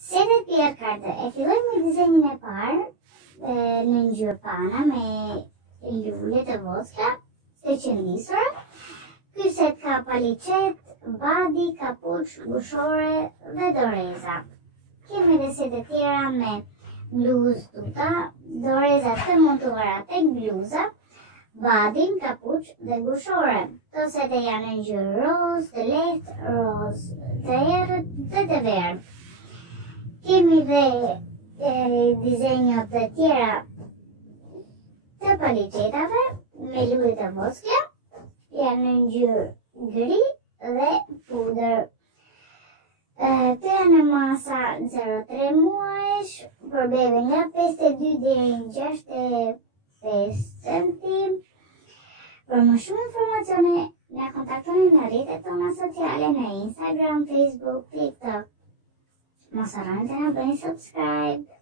Sedet pjesë kartë. E filloj me dizenjin e parë në ngjyrë pana me lule të voskla të qëndisura. Ky set ka palicet, badi, kapuç, gushore dhe doreza. Kemi edhe sete tjera me bluzë tuta, doreza të montuara tek bluza, badin, kapuç dhe gushore. Këto sete janë në ngjyrë roz të lehtë, roz të errët dhe të verdhë. Kemi dhe dizenjot të tjera të palicetave me lule të voskla, janë në ngjyrë gri dhe pudër. Të janë në masa 0,3 muajsh, për bebe nga 52 deri në 65 cm. Për më shumë informacione, na kontaktoni në rrjetet tona sociale në Instagram, Facebook, TikTok. Mos harroni të na bëni subscribe.